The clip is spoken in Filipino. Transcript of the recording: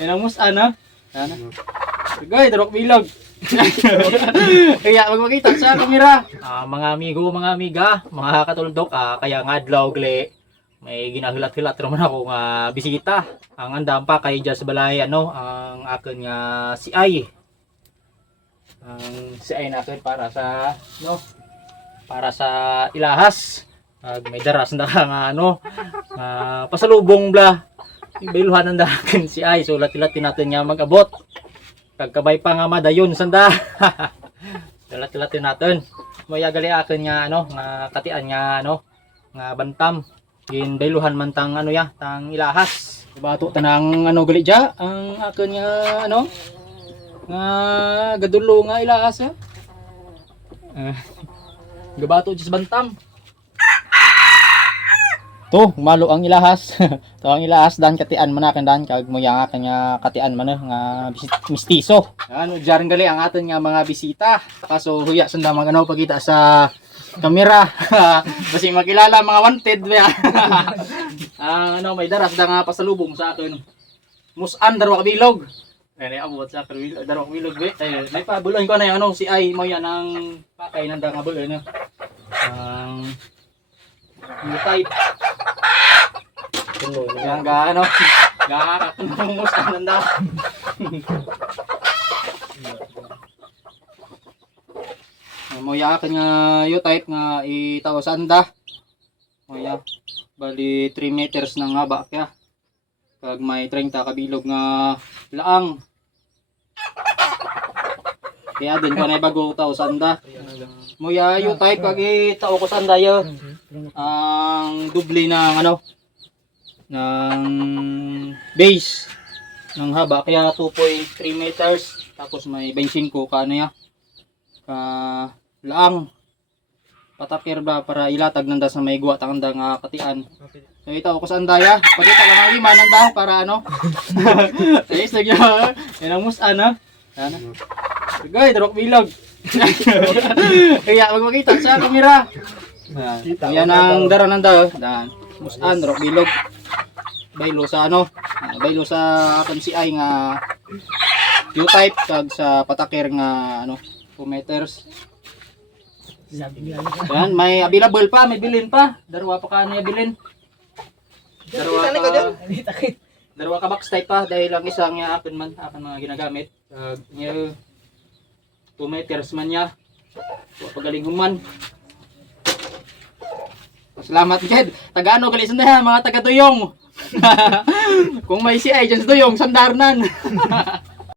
Yan ang musan ha. Sana. Sige, darok bilog. Kaya magmakita sa kamera. Mga amigo, mga amiga, mga katuldok, kaya nga adlaw gali may ginahilat-hilat naman ako nga bisita. Ang andam pa kay Jazz Balay ang akin nga si Ay. Ang si Ay natin para sa para sa ilahas. May daras na nga pasalubong bla. Ibeluhan ang dakin si Ay, so lati-lati natin nga mag-abot. Kagkabay pa nga madayon sanda. Lati-lati natin. May gali akin nga nga katian nga nga bantam. Ginbeluhan man tang tang ilahas. Bato tanang gali dia ang akin nga nga gadulo nga ilahas ya. Gabato dis bantam. To, malo ang ilahas. To ang ilahas dan katian man akin dan kag mo yang akin nga katian man nga mistiso. Diyan gali ang aton nga mga bisita. Kaso huya sanda maganaw pagita sa kamera. Basi makilala mga wanted ba. May daras da nga pasalubong sa akin. Musan darwa bilog. Ay abot sa akin darwa bilog be. May pabuloy ko na yung si Ay mo yan ang pakay nanda nga buloy na. Type. Yang gakakunong musan nanda. Moya akin nga type nga itawas anda. Moya bali 3 meters nang haba kaya. Kag may 30 kabilog nga laang. Kaya din ko na bago tao sanda. Moya type kag itao ko sanda yo. Ang dubli ng ng base ng haba kaya 2.3 meters tapos may 25 ka ka laang patakir ba para ilatag nanda sa may guwa tanda nga katian. So ito ko sa andaya pagita lang ang lima nanda para ayos na yan ang musan sana. Sige, darok bilog. Kaya magmakita sa kamera. Yan ang dara nanda dan musan darok bilog. Baylo sa baylo sa akin si Ay nga U-type kag sa patakir nga 2 meters. Yan, may available pa, may bilin pa. Darwa pa kanya bilin. Darwa ka box type pa dahil ang isang nga akin mga ginagamit. Kag 2 meters man niya. Pagaling human. Salamat Jed. Taga gali sanda mga taga Tuyong. Kung may si Ay dyan sa Tuyong, sandarnan.